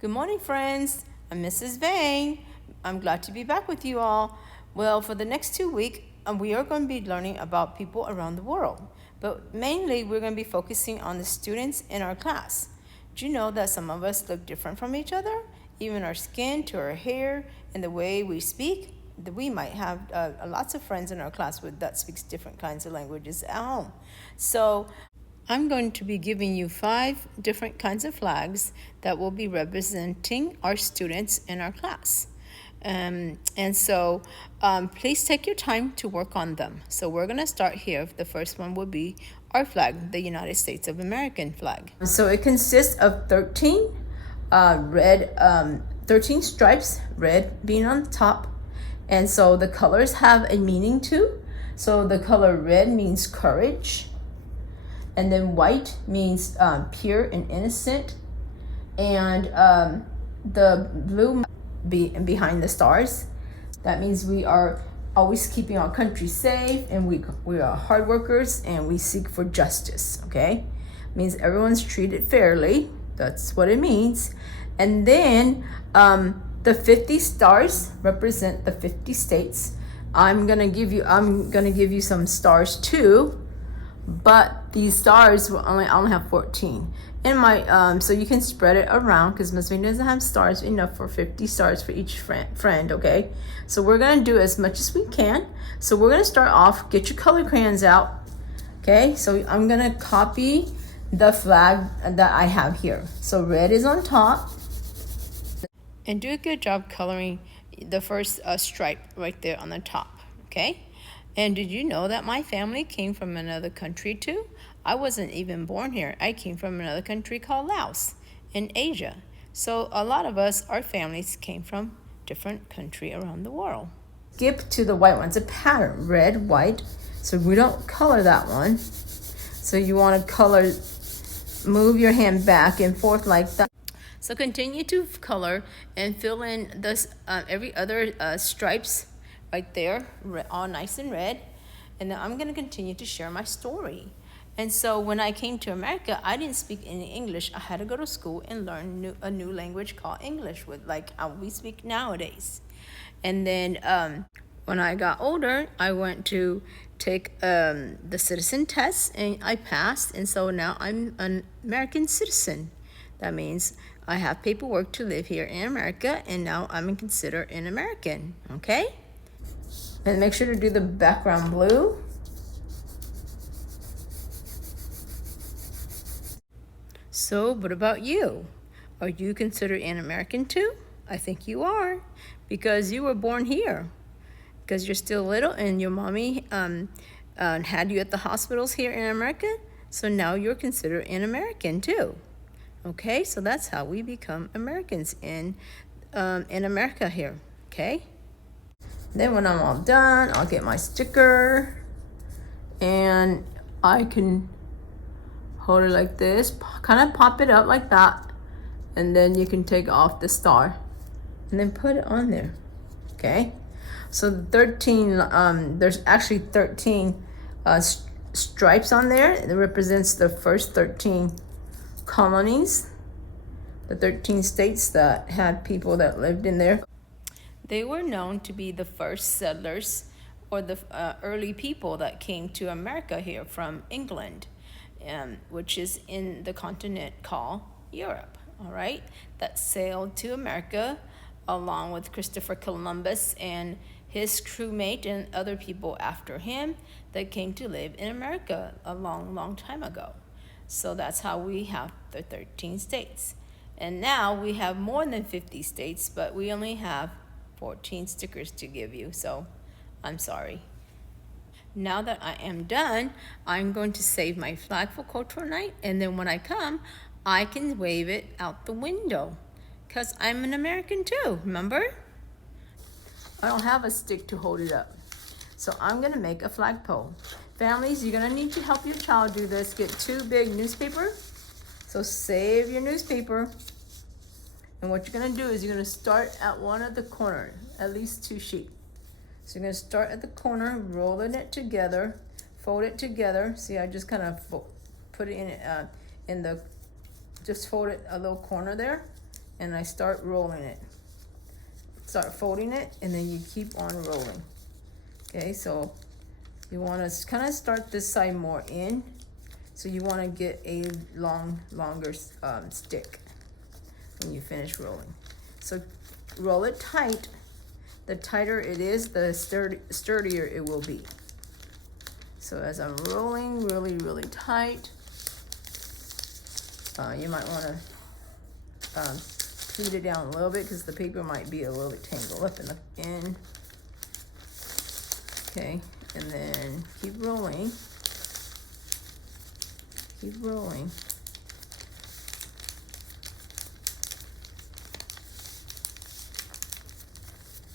Good morning, friends. I'm Mrs. Vane. I'm glad to be back with you all. Well, for the next 2 weeks, we are going to be learning about people around the world. But mainly, we're going to be focusing on the students in our class. Do you know that some of us look different from each other? Even our skin to our hair and the way we speak. We might have lots of friends in our class that speaks different kinds of languages at home. So I'm going to be giving you 5 different kinds of flags that will be representing our students in our class. Please take your time to work on them. So we're going to start here. The first one will be our flag, the United States of American flag. So it consists of 13 13 stripes, red being on the top. And so the colors have a meaning too. So the color red means courage. And then white means pure and innocent. And the blue behind the stars. That means we are always keeping our country safe, and we are hard workers, and we seek for justice, okay? It means everyone's treated fairly. That's what it means. And then the 50 stars represent the 50 states. I'm gonna give you some stars too. But these stars will only have 14 in my so you can spread it around because Miss Vane doesn't have stars enough for 50 stars for each friend. Okay, so we're gonna do as much as we can. So we're gonna start off. Get your color crayons out. Okay, so I'm gonna copy the flag that I have here. So red is on top, and do a good job coloring the first stripe right there on the top. Okay. And did you know that my family came from another country too? I wasn't even born here. I came from another country called Laos in Asia. So a lot of us, our families came from different country around the world. Skip to the white one. It's a pattern, red, white. So we don't color that one. So you want to color, move your hand back and forth like that. So continue to color and fill in this every other stripes right there, all nice and red. And then I'm going to continue to share my story. And so when I came to America, I didn't speak any English. I had to go to school and learn a new language called English, with like how we speak nowadays. And then when I got older, I went to take the citizen test, and I passed. And so now I'm an American citizen. That means I have paperwork to live here in America, and now I'm considered an American. Okay? And make sure to do the background blue. So, what about you? Are you considered an American too? I think you are, because you were born here. Because you're still little, and your mommy had you at the hospitals here in America. So now you're considered an American too. Okay, so that's how we become Americans in America here. Okay. Then when I'm all done, I'll get my sticker, and I can hold it like this, kind of pop it up like that, and then you can take off the star and then put it on there. Okay, so the 13 there's actually 13 stripes on there. It represents the first 13 colonies, the 13 states that had people that lived in there. They were known to be the first settlers, or the early people that came to America here from England, which is in the continent called Europe, all right? That sailed to America along with Christopher Columbus and his crewmate and other people after him that came to live in America a long, long time ago. So that's how we have the 13 states. And now we have more than 50 states, but we only have 14 stickers to give you, so I'm sorry. Now that I am done, I'm going to save my flag for cultural night, and then when I come, I can wave it out the window, because I'm an American too, remember? I don't have a stick to hold it up, so I'm gonna make a flagpole. Families, you're gonna need to help your child do this. Get 2 big newspaper, so save your newspaper. And what you're gonna do is you're gonna start at one of the corner, at least 2 sheets. So you're gonna start at the corner, rolling it together, fold it together. See, I just kind of put it in the, just fold it a little corner there, and I start rolling it. Start folding it, and then you keep on rolling. Okay, so you want to kind of start this side more in. So you want to get a longer stick when you finish rolling. So roll it tight. The tighter it is, the sturdier it will be. So as I'm rolling really tight, you might want to heat it down a little bit because the paper might be a little bit tangled up in the end. Okay, and then keep rolling. Keep rolling.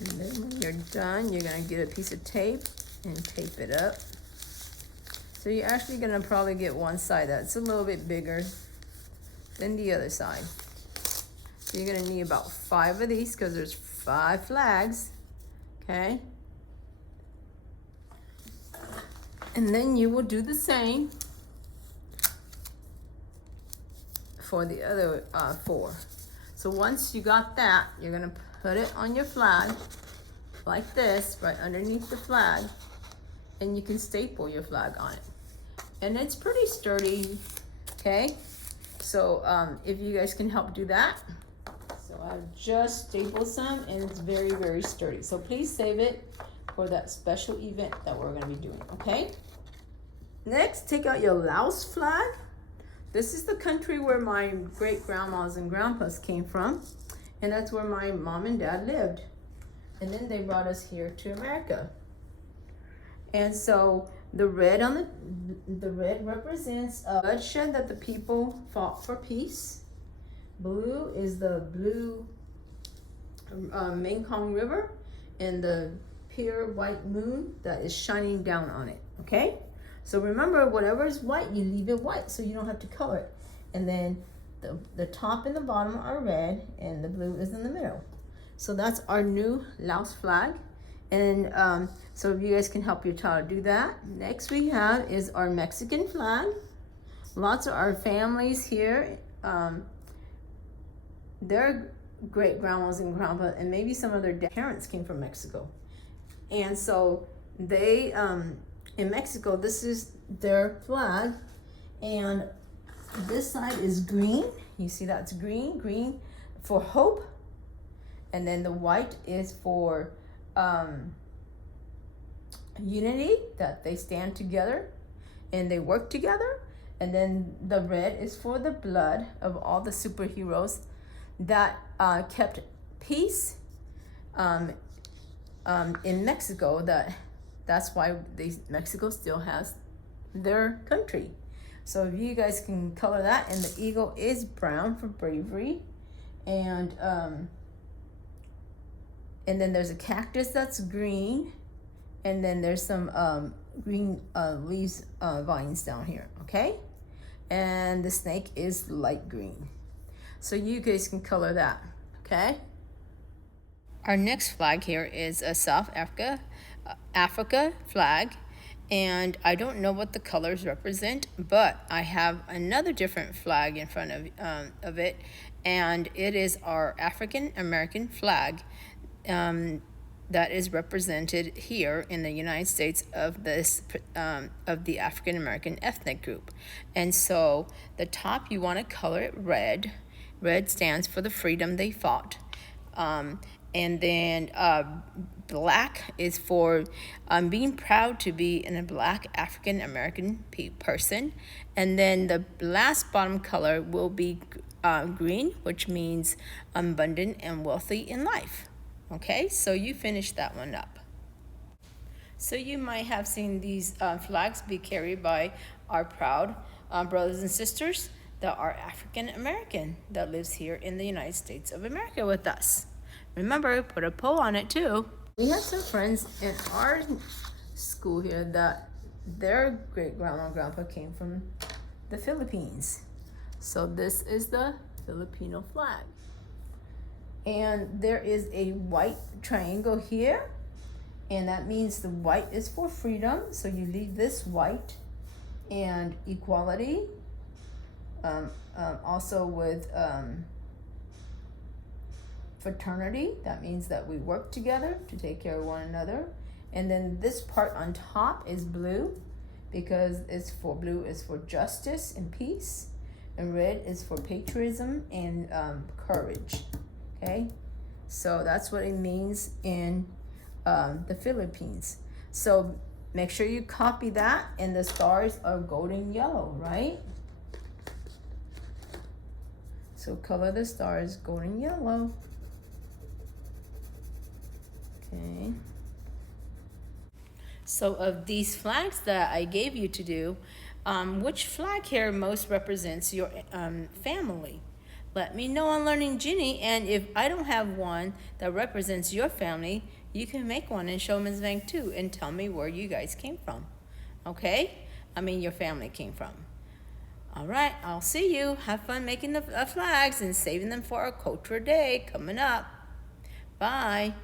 And then when you're done, you're gonna get a piece of tape and tape it up. So you're actually gonna probably get one side that's a little bit bigger than the other side. So you're gonna need about 5 of these because there's 5 flags, okay? And then you will do the same for the other 4. So once you got that, you're gonna put it on your flag like this, right underneath the flag, and you can staple your flag on it. And it's pretty sturdy, okay? So if you guys can help do that. So I've just stapled some, and it's very sturdy. So please save it for that special event that we're gonna be doing, okay? Next, take out your Laos flag. This is the country where my great-grandmas and grandpas came from, and that's where my mom and dad lived. And then they brought us here to America. And so the red represents bloodshed that the people fought for peace. Blue is the blue Mekong River, and the pure white moon that is shining down on it, okay? So remember, whatever is white, you leave it white so you don't have to color it. And then the top and the bottom are red, and the blue is in the middle. So that's our new Laos flag. And so if you guys can help your child do that. Next we have is our Mexican flag. Lots of our families here, their great grandmas and grandpa, and maybe some of their parents came from Mexico. And so they, in Mexico, this is their flag, and this side is green. You see that's green for hope, and then the white is for unity, that they stand together and they work together, and then the red is for the blood of all the superheroes that kept peace in Mexico. That's why Mexico still has their country. So if you guys can color that, and the eagle is brown for bravery, and then there's a cactus that's green, and then there's some green leaves, vines down here, okay? And the snake is light green. So you guys can color that, okay? Our next flag here is a South Africa flag, and I don't know what the colors represent, but I have another different flag in front of it, and it is our African American flag that is represented here in the United States of the African American ethnic group. And so the top, you want to color it red. Red stands for the freedom they fought. And then black is for being proud to be a black African American person. And then the last bottom color will be green, which means abundant and wealthy in life. Okay, so you finish that one up. So you might have seen these flags be carried by our proud brothers and sisters that are African American that lives here in the United States of America with us. Remember, put a poll on it too. We have some friends in our school here that their great grandma and grandpa came from the Philippines. So this is the Filipino flag. And there is a white triangle here, and that means the white is for freedom. So you leave this white, and equality, also with fraternity. That means that we work together to take care of one another. And then this part on top is blue because blue is for justice and peace. And red is for patriotism and courage. Okay, so that's what it means in the Philippines. So make sure you copy that, and the stars are golden yellow, right? So color the stars golden yellow. Okay. So of these flags that I gave you to do, which flag here most represents your family? Let me know on Learning Genie, and if I don't have one that represents your family, you can make one and show Ms. Vang too, and tell me where you guys came from. Okay? I mean your family came from. All right, I'll see you. Have fun making the flags and saving them for our Culture Day coming up. Bye.